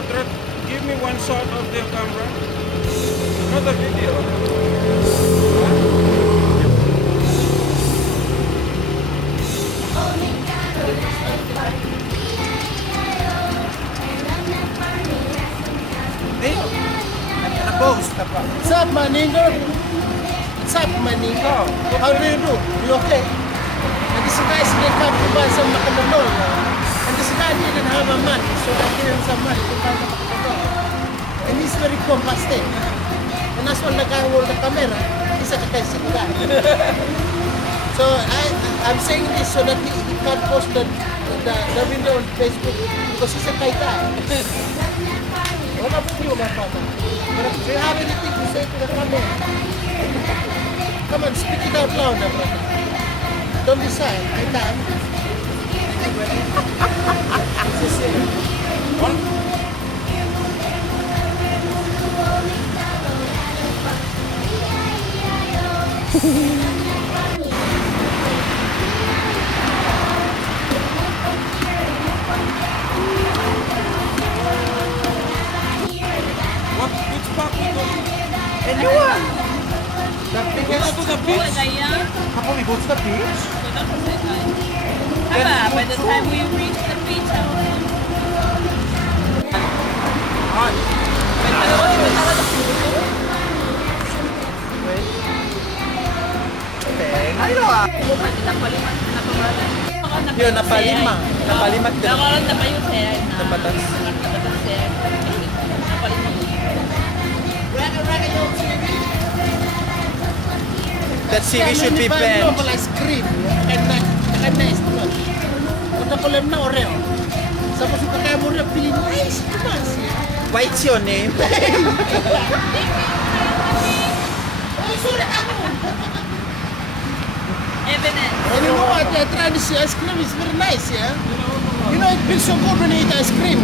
video, give me one shot of the camera. Not a video. Hey, nag-post ka pa. What's up, Maningo? What's up, Maningo? How do you do? You okay? And this guy is going to come to buy some macaroni. And this guy didn't have a money, so I gave him some money to buy the macaroni. And he's very compassionate. And that's when the guy hold the camera. He's a guy. So I'm saying this so that he can post the video on Facebook because he's a guy. What up to you, my father? Do you have anything to say to the camera? Come on, speak it out loud, brother. Don't be shy. I can. Which park we go? Anyone? The We biggest. go to the beach. How about we go to the beach? By the time we reach the beach, Ano ah? Yun, napalima. Napalimat din. Nakaroon na pa yung hair na. Napatas. Napatas hair. Napalimat. That CV should be banned. Ice cream. Nice. Kung nakulam na Oreo. Tapos yung kakaya mo rin, piling nice. What's your name? Evidence. And you know what? I tried this ice cream. It's very nice, yeah? You know, it feels so good when you eat ice cream.